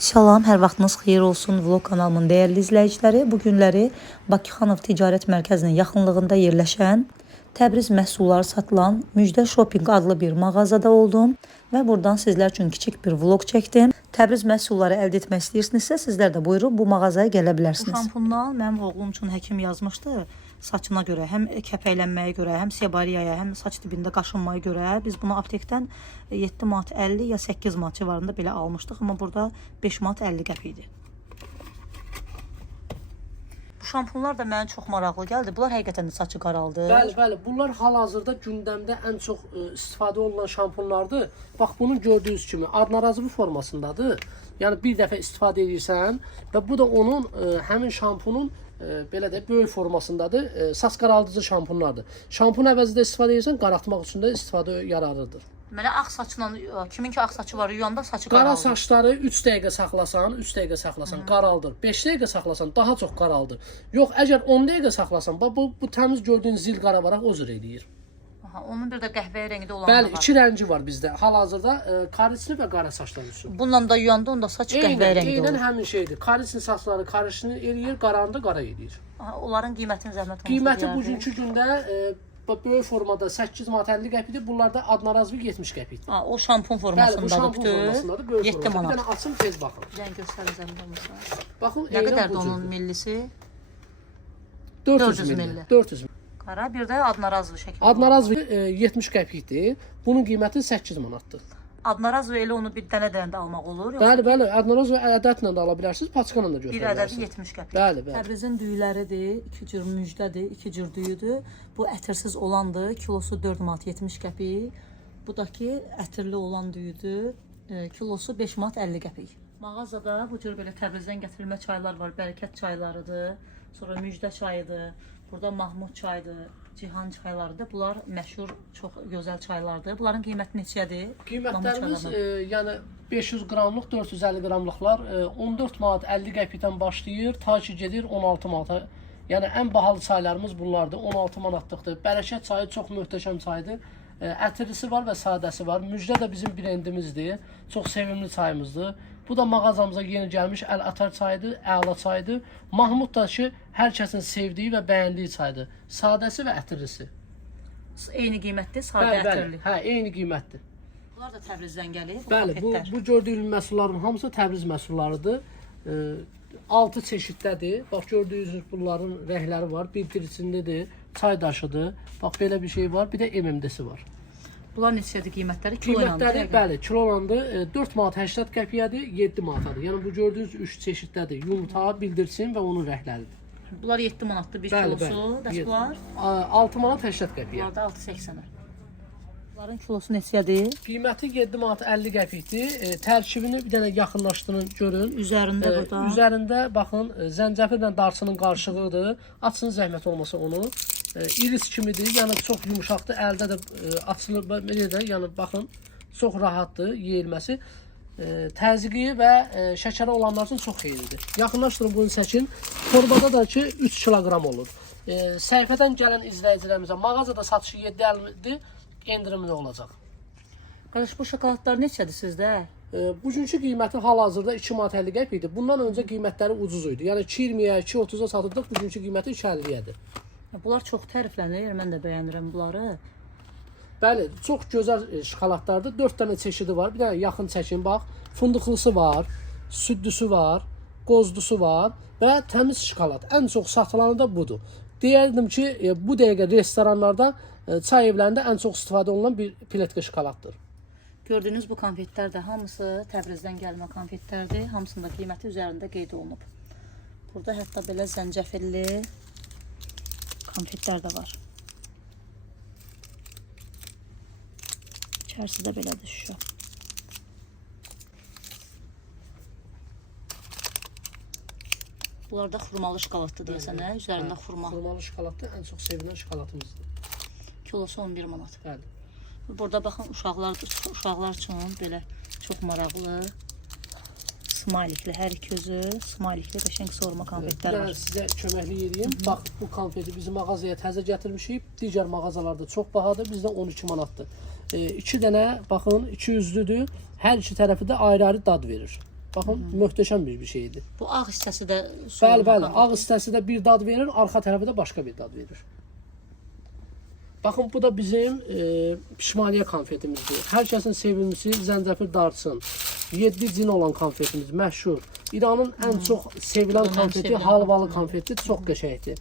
Salam, hər vaxtınız xeyir olsun vlog kanalımın dəyərli izləyiciləri. Bu günləri Bakı Xanov Ticarət Mərkəzinin yaxınlığında yerləşən Təbriz məhsulları satılan Müjdə Shopping adlı bir mağazada oldum və buradan sizlər üçün kiçik bir vlog çəkdim. Təbriz məhsulları əldə etmək istəyirsinizsə, sizlər də buyurub bu mağazaya gələ bilərsiniz. Bu şampundan mənim oğlum üçün həkim yazmışdı. Saçına görə, həm kəpəklənməyə görə, həm sebariyaya, həm saç dibində qaşınmaya görə biz bunu aptekdən 7 manat 50 ya 8 manat civarında belə almışdıq, amma burada 5 manat 50 qəpik idi. Bu şampunlar da mənə çox maraqlı gəldi. Bunlar həqiqətən də saçı qaraldı. Bəli. Bunlar hal-hazırda gündəmdə ən çox istifadə olunan şampunlardır. Bax, bunu gördüyünüz kimi adnarazı formasındadır. Yəni bir dəfə istifadə edirsən və bu da onun həmin şampunun belə də böyük formasındadır. Saç qaraldıcı şampunlardır. Şampun əvəzində istifadə edirsən, qaraltmaq üçün də istifadə yararlıdır. Deməli, ağ saçla, kimin ki ağ saçı var, yuyanda saçı qaraldır. Qara saçları 3 dəqiqə saxlasan, qaraldır. 5 dəqiqə saxlasan, daha çox qaraldır. Yox, əgər 10 dəqiqə saxlasan, bu təmiz gördüyün zil qara varaq o cür eləyir. Onun bir də qəhvəyi rəngdə olan Bəli, iki rəngi var bizdə. Hal-hazırda karisli və qara saçlar üçün. Bununla da yuyanda onda saç qəhvəyi rəngdə olur. Eynən həmin şeydir. Karisli saçları karışını eləyir, qaranı qara eləyir. Onların qiymətini zəhmət olmasa Qiyməti bugünkü gündə böyük formada 8 manat 50 qəpidir. Bunlarda adnarazı 70 qəpikdir. O şampun formasındadır. Bəli, bu şampun formasındadır. Böyük 7 manat. Bir dənə açın, tez baxın. Dən göstərin zəhmət olmasa. Baxın, nə qədərdir onun millisi? 400 milli. 400 milli. Qara, bir də adnarazı şəkildə. Adnarazı 70 qəpikdir. Bunun qiyməti 8 manatdır. Adnarazı elə onu bir dənə-dənə də almaq olur. Bəli, adnarazı ədədlə də ala bilərsiniz, paçkanla da götürə Bir bilərsiniz. ədədi 70 qəpik. Bəli. Təbrizin düyüləridir, 2 cür müjdədir, 2 cür düyüdür. Bu ətirsiz olandır, kilosu 4 manat 70 qəpik. Bu da ki, ətirli olan düyüdür, kilosu 5 manat 50 qəpik. Mağazada bu cür belə Təbrizdən gətirilmə çaylar var, bərəkət çaylarıdır, sonra müjdə çayıdır, burada Mahmud çayıdır, Cihan çaylarıdır. Bunlar məşhur, çox gözəl çaylardır. Bunların qiyməti neçədir? Qiymətlərimiz yəni 500 qramlıq, 450 qramlıqlar 14 manat 50 qəpikdən başlayır, ta ki gedir 16 manata. Yəni ən bahalı çaylarımız bunlardır. 16 manatlıqdır. Bərəkət çayı çox möhtəşəm çaydır. Ətirlisi var və sadəsi var. Müjdə də bizim brendimizdir. Çox sevimli çayımızdır. Bu da mağazamıza yeni gəlmiş Əl Atar çayıdır, əla çaydır. Mahmud da ki, hər kəsin sevdiyi və bəyəndiyi çaydır. Sadəsi və ətirlisi. Eyni qiymətdir, sadə ətirli. Hə, eyni qiymətdir. Bunlar da Təbrizdən gəlir. Bəli, bu gördüyünüz məhsulların hamısı Təbriz məhsullarıdır. 6 çeşiddədir. Bax, gördüyünüz bunların rəhləri var. Bir içindədir, çay daşıdır. Bax, belə bir şey var. Bir də MMD-si var. Bunlar neçədir qiymətləri? Qiymətləri, bəli, kilolandır. 4 manat 80 qəpiyadır, 7 manatadır. Yəni, bu gördüyünüz 3 çeşiddədir. Yumurta, bildirçin və onun rəhləridir. Bunlar 7 manatdır, 1 kilosu. Bəs bunlar? 6 manat 80 qəpiyə. Bunlar da 6.80-ə. Bunların kilosu neçədir? Qiyməti 7 manat 50 qəpikdir. Tərkibini bir dənə yaxınlaşdırın, görün. Üzərində burada. Üzərində, baxın, zəncəfillə darçının qarışığıdır. Açın, zəhmət olmasa onu. İris kimidir, yəni çox yumuşaqdır, əldə də açılır, belə də, yəni baxın, çox rahatdır yeyilməsi. Təzyiqi və şəkəri olanlar üçün çox xeyirlidir. Yaxınlaşdırın bunu çəkin. Torbada da ki 3 kiloqram olur. Səhifədən gələn izləyicilərimizə mağazada satışı 7.50-dir, endirimli olacaq. Qardaş, bu şokoladlar neçədir sizdə? Bugünkü qiyməti hal-hazırda 2 manat 50 qəpikdir. Bundan öncə qiymətləri ucuz idi. Yəni 2.20-yə, 2.30-a satırdıq, bugünkü qiyməti 2.50-yədir. Bunlar çox təriflənir, mən də bəyənirəm bunları. Bəli, çox gözəl şokoladlardır. 4 dənə çeşidi var. Bir dənə yaxın çəkin, bax. Fındıqlısı var, süddüsü var, qozdusu var və təmiz şokolad. Ən çox satılanı da budur. Deyərdim ki, bu dəqiqə restoranlarda, çay evlərində ən çox istifadə olunan bir pletka şokoladdır. Gördüyünüz bu konfetlər də hamısı Təbrizdən gəlmə konfetlərdir. Hamısında qiyməti üzərində qeyd olunub. Burada hətta belə zəncəfilli konfetlər də var. İçərisi də belədir şu. Bunlar da xurmalı şokoladdır deyəsən, üzərində xurma. Xurmalı şokoladdır, ən çox sevilən şokoladımızdır. Kilosu 11 manat. Bəli. Burada baxın, uşaqlar üçün belə çox maraqlı, smaylikli, hər iki özü smaylikli qəşəng sorma konfetlər var. Sizə köməklik edeyim. Bax, bu konfeti bizim mağazaya təzə gətirmişik. Digər mağazalarda çox bahadır, bizdə 12 manatdır. 2 dənə, baxın, 2 üzlüdür. Hər iki tərəfi də ayrı-ayrı dad verir. Baxın, möhtəşəm bir şeydir. Bu ağ hissəsi də Bəli, ağ hissəsi də bir dad verir, arxa tərəfi də başqa bir dad verir. Baxın, bu da bizim pişmaniyə konfetimizdir. Hər kəsin sevimlisi zəncəfil darçın. 7 cin olan konfetimiz məşhur. İranın ən çox sevilən konfeti halvalı konfetdir, çox qəşəngdir.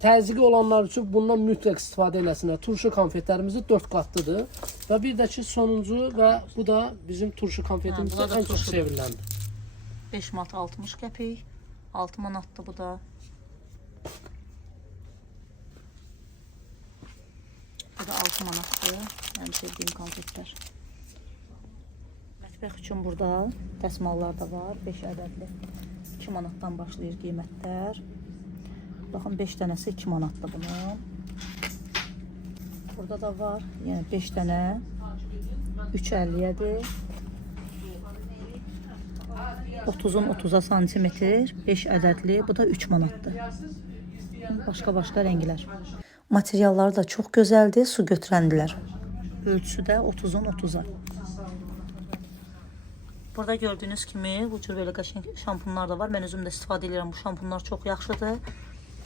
Təzyiqi olanlar üçün bundan mütləq istifadə eləsinlər. Turşu konfetlərimiz 4 qatlıdır. Və bir də ki, sonuncu və bu da bizim turşu konfetimiz ən çox seviləndir. 5 manat 60 qəpik. 6 manatdır bu da. Bu da 6 manatdır. Mənim sevdiyim konfetlər. Mətbəx üçün burada dəsmallar da var. 5 ədədli. 2 manatdan başlayır qiymətlər. Baxın, 5 dənəsi 2 manatdır bunun. Burada da var. Yəni 5 dənə 3.50-yədir. 30-un 30-a santimetr, 5 ədədli. Bu da 3 manatdır. Başqa rənglər. Materialları da çox gözəldir, su götürəndilər. Ölçüsü də 30-un 30-a. Burada gördüyünüz kimi bu cür belə qəşəng şampunlar da var. Mən özüm də istifadə edirəm. Bu şampunlar çox yaxşıdır.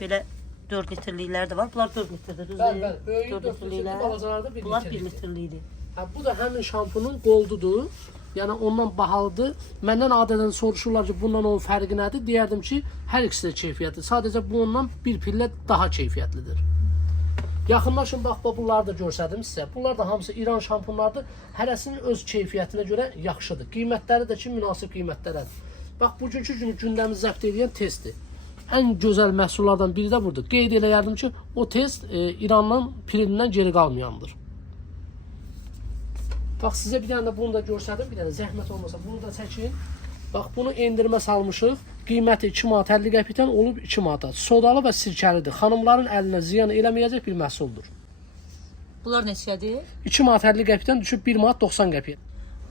Belə 4 litrliklər də var. Bunlar 4 litrdir, düzdür? Bəli, böyük 4 litrli, balacalarda 1 litrli. Bunlar 1 litrlidir. Bu da həmin şampunun qoldudur. Yəni ondan bahalıdır. Məndən adətən soruşurlar ki, bundan onun fərqi nədir? Deyərdim ki, hər ikisi də keyfiyyətli. Sadəcə bu ondan bir pillə daha keyfiyyətlidir. Yaxınlaşın, bax, bunları da görsədim sizə. Bunlar da hamısı İran şampunlardır. Hərəsinin öz keyfiyyətinə görə yaxşıdır. Qiymətləri də ki, münasib qiymətlərədir. Bax, bugünkü günü gündəmizi zəbt edən testdir. Ən gözəl məhsullardan biri də budur. Qeyd eləyərdim ki, o test İrandan pirindən geri qalmayandır. Bax, sizə bir dənə də bunu da görsədim. Bir dənə zəhmət olmasa bunu da çəkin. Bax, bunu endirmə salmışıq. Qiyməti 2 manat 50 qəpikdən olub 2 manata. Sodalı və sirkəlidir. Xanımların əlinə ziyan eləməyəcək bir məhsuldur. Bunlar neçədir? 2 manat 50 qəpikdən düşüb 1 manat 90 qəpiyə.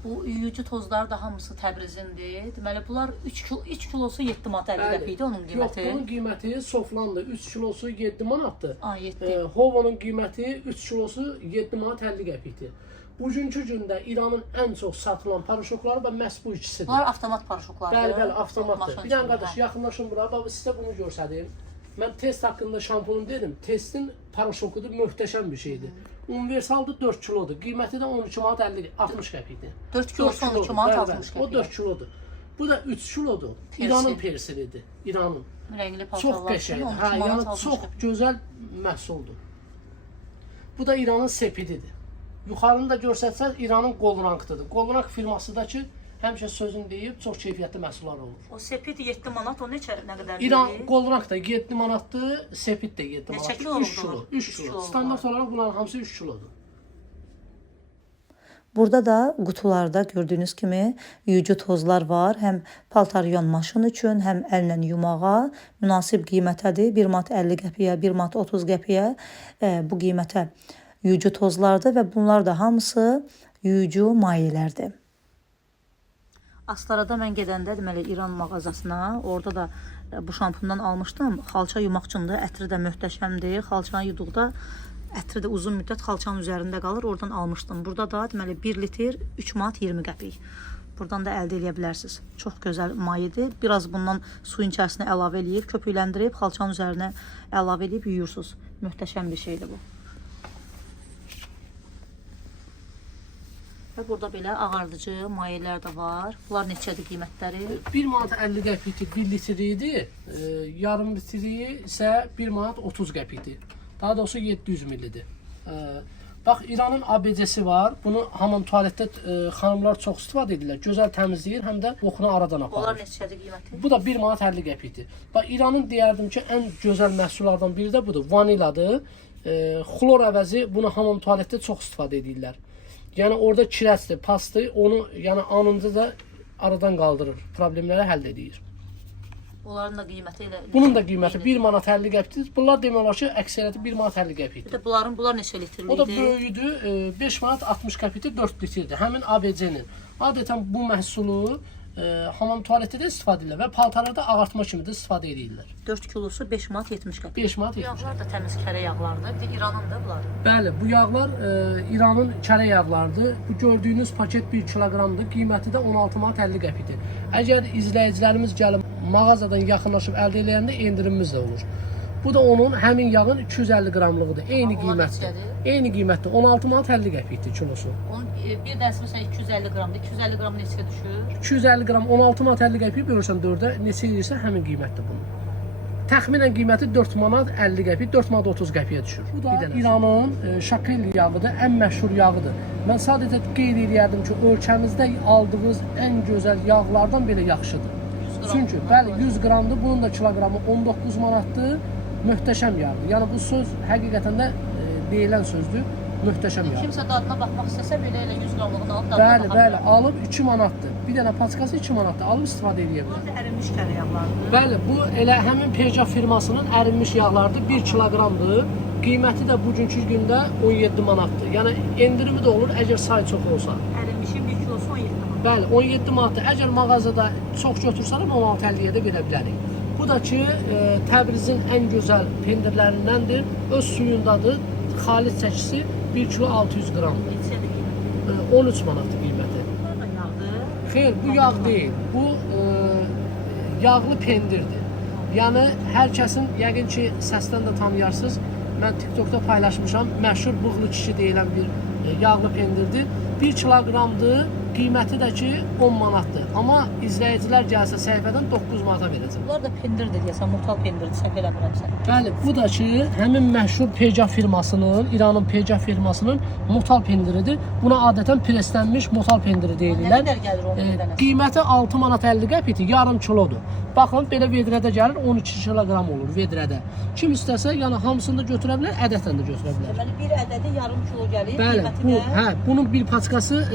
Bu yuyucu tozlar da hamısı Təbrizindir. Deməli, bunlar 3 kilosu 7 manat 50 qəpikdir onun qiyməti. Yox, bunun qiyməti soflandır. 3 kilosu 7 manatdır. 7. Hovonun qiyməti 3 kilosu 7 manat 50 qəpikdir. Bugünkü gündə İranın ən çox satılan paraşokları da məhz bu ikisidir. Bunlar avtomat paraşoklardır. Bəli, avtomatdır. Bir dənə qardaş, yaxınlaşın bura. Bax, sizə bunu görsədim. Mən test haqqında şampunu dedim. Testin paraşokudur, möhtəşəm bir şeydir. Universaldır, 4 kilodur. Qiyməti də 12 manat 60 qəpikdir. 4 kilosu 12 manat 60 qəpik. O 4 kilodur. Bu da 3 kilodur. İranın persilidir. İranın. Rəngli Çox paltarlar qəşəng. üçün 12 manat 60 çox gözəl məhsuldur. Bu da İranın sepididir. Yuxarını da görsətsəz İranın Qolrankdır. Qolrank firması da ki, həmişə sözünü deyib, çox keyfiyyətli məhsullar olur. O sepid 7 manat, o nə qədərdir? İran Qolrank da 7 manatdır, sepid də 7 manatdır. Neçə kilo 3 kilo. 3 kilo. Standart olaraq bunların hamısı 3 kilodur. Burada da qutularda gördüyünüz kimi yuyucu tozlar var. Həm paltar yuyan maşın üçün, həm əllə yumağa münasib qiymətədir. 1 manat 50 qəpiyə, 1 manat 30 qəpiyə bu qiymətə yuyucu tozlardır və bunlar da hamısı yuyucu mayelərdir. Astarada mən gedəndə deməli İran mağazasına, orada da bu şampundan almışdım. Xalça yumaq üçündür. Ətri də möhtəşəmdir. Xalçanı yuduqda ətri də uzun müddət xalçanın üzərində qalır. Oradan almışdım. Burada da deməli 1 litr 3 manat 20 qəpik. Buradan da əldə edə bilərsiniz. Çox gözəl mayedir. Biraz bundan suyun içərisinə əlavə eləyib, köpükləndirib, xalçanın üzərinə əlavə edib yuyursunuz. Möhtəşəm bir şeydir bu. Və burada belə ağardıcı mayelər də var. Bunlar neçədir qiymətləri? 1 manat 50 qəpikdir 1 litri idi. Yarım litri isə 1 manat 30 qəpikdir. Daha doğrusu 700 millidir. Bax, İranın ABC-si var. Bunu hamam tualetdə xanımlar çox istifadə edirlər. Gözəl təmizləyir, həm də qoxunu aradan aparır. Onlar neçədir qiyməti? Bu da 1 manat 50 qəpikdir. Bax, İranın deyərdim ki, ən gözəl məhsullardan biri də budur. Vaniladır. Xlor əvəzi bunu hamam tualetdə çox istifadə edirlər. Yəni orada kirəsdir, pastır, onu yəni anında da aradan qaldırır, problemləri həll edir. Onların da qiyməti elə. Bunun da qiyməti 1 manat 50 qəpikdir. Bunlar demək olar ki, əksəriyyəti 1 manat 50 qəpikdir. Bir də bunlar neçə litrlidir? O da böyüdür, 5 manat 60 qəpikdir, 4 litrdir. Həmin ABC-nin. Adətən bu məhsulu hamam tualetdə də istifadə edirlər və paltarlarda ağartma kimi də istifadə edirlər. 4 kilosu 5 manat 70 qəpik. 5 manat Bu 70 yağlar da təmiz kərə yağlardır. Bir də İranındır bunlar. Bəli, bu yağlar İranın kərə yağlarıdır. Bu gördüyünüz paket 1 kiloqramdır. Qiyməti də 16 manat 50 qəpikdir. Əgər izləyicilərimiz gəlib mağazadan yaxınlaşıb əldə edəndə endirimimiz də olur. Bu da onun həmin yağın 250 qramlığıdır. Eyni qiymətdir. Eyni qiymətdir. 16 manat 50 qəpikdir kilosu. Onun bir dənəsi məsələn 250 qramdır. 250 qram neçəyə düşür? 250 qram 16 manat 50 qəpik bölürsən 4-ə neçə edirsə həmin qiymətdir bunun. Təxminən qiyməti 4 manat 50 qəpik, 4 manat 30 qəpiyə düşür. Bu da İranın şakel yağıdır, ən məşhur yağıdır. Mən sadəcə qeyd edirdim ki, ölkəmizdə aldığınız ən gözəl yağlardan belə yaxşıdır. Çünki bəli 100 qramdır, bunun da kiloqramı 19 manatdır. Möhtəşəm yağdır. Yəni bu söz həqiqətən də deyilən sözdür. Möhtəşəm yağ. Kimsə dadına baxmaq istəsə belə elə 100 qramlığını alıb dadına Bəli, bəli, alıb 2 manatdır. Bir dənə paçkası 2 manatdır. Alıb istifadə edə bilər. Bunlar da ərinmiş kərə yağlardır. Bəli, bu elə həmin Peja firmasının ərinmiş yağlardır. 1 kiloqramdır. Qiyməti də bugünkü gündə 17 manatdır. Yəni endirimi də olur əgər say çox olsa. Ərinmişin 1 kilosu 17 manat. Bəli, 17 manatdır. Əgər mağazada çox götürsələr 16.50-yə də verə bilərik. Bu da ki, Təbrizin ən gözəl pendirlərindəndir. Öz suyundadır. Xalis çəkisi 1 kilo 600 qramdır. Neçədir qiyməti? 13 manatdır qiyməti. Bunlar da yağdır. Xeyr, bu yağ deyil. Bu yağlı pendirdir. Yəni hər kəsin yəqin ki, səsdən də tanıyarsınız. Mən TikTokda paylaşmışam. Məşhur buğlu kişi deyilən bir yağlı pendirdir. 1 kiloqramdır. Qiyməti də ki 10 manatdır. Amma izləyicilər gəlsə səhifədən 9 manata verəcəm. Bunlar da pendirdir deyəsən, mutal pendirdir, səhv eləmirəmsə. Bəli, bu da ki həmin məşhur Peja firmasının, İranın Peja firmasının mutal pendiridir. Buna adətən preslənmiş mutal pendiri Nə deyirlər. qədər gəlir onun bir dənəsi? Qiyməti 6 manat 50 qəpikdir, yarım kilodur. Baxın, belə vedrədə gəlir 12 kiloqram olur vedrədə. Kim istəsə, yəni hamısını da götürə bilər, ədətən də götürə bilər. Deməli bir ədədi yarım kilo gəlir, Bəli, qiyməti bu, də bunun bir paçkası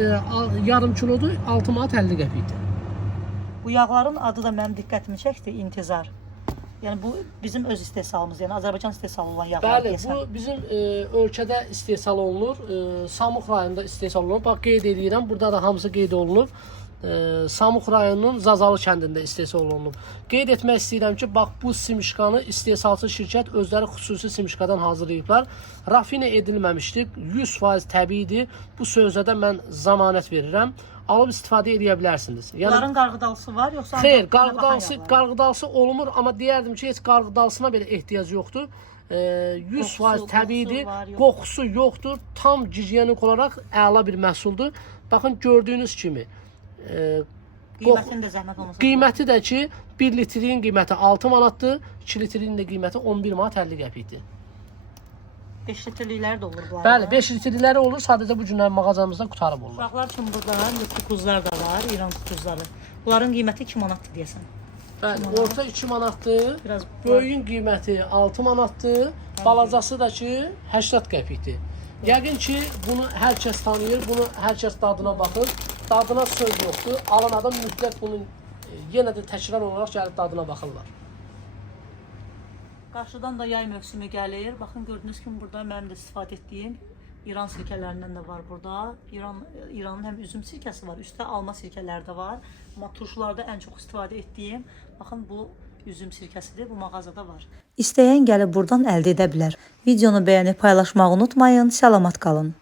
yarım kilodur, 6 manat 50 qəpikdir. bu yağların adı da mənim diqqətimi çəkdi, intizar. Yəni bu bizim öz istehsalımız, yəni Azərbaycan istehsalı olan yağlar Bəli, deyəsən. bu bizim ölkədə istehsal olunur, Samux rayonunda istehsal olunur. Bax qeyd edirəm, burada da hamısı qeyd olunur. Samux rayonunun Zazalı kəndində istehsal olunub. Qeyd etmək istəyirəm ki, bax bu simişkanı istehsalçı şirkət özləri xüsusi simişkadan hazırlayıblar. Rafine edilməmişdir, 100% təbiidir. Bu sözə də mən zəmanət verirəm. Alıb istifadə edə bilərsiniz. Yəni Bunların qarğıdalısı var, yoxsa xeyr, qarğıdalısı olmur, amma deyərdim ki, heç qarğıdalısına belə ehtiyac yoxdur. 100% təbiidir, qoxusu yoxdur, tam gigiyenik olaraq əla bir məhsuldur. Baxın gördüyünüz kimi qiymətinin də zəhmət olmasa. qiyməti də ki 1 litrin qiyməti 6 manatdır, 2 litrin də qiyməti 11 manat 50 qəpikdir. 5 litrlikləri də olur bunlar. Bəli, 5 litrləri olur, sadəcə bu günlər mağazamızda qutarıb olur. Uşaqlar üçün burada kukuzlar da var, İran kukuzları. Bunların qiyməti 2 manatdır deyəsən. Bəli, orta 2 manatdır, Biraz böyüyün qiyməti 6 manatdır, balacası da ki 80 qəpikdir. Yəqin ki, bunu hər kəs tanıyır, bunu hər kəs dadına baxır. Dadına söz yoxdur. Alan adam mütləq bunun yenə də təkrar olaraq gəlib dadına baxırlar. Qarşıdan da yay mövsümü gəlir. Baxın gördüyünüz kimi burada mənim də istifadə etdiyim İran sirkələrindən də var burada. İranın həm üzüm sirkəsi var, üstə alma sirkələri də var. Amma turşularda ən çox istifadə etdiyim, baxın bu üzüm sirkəsidir, bu mağazada var. İstəyən gəlib buradan əldə edə bilər. Videonu bəyənib paylaşmağı unutmayın. Salamat qalın.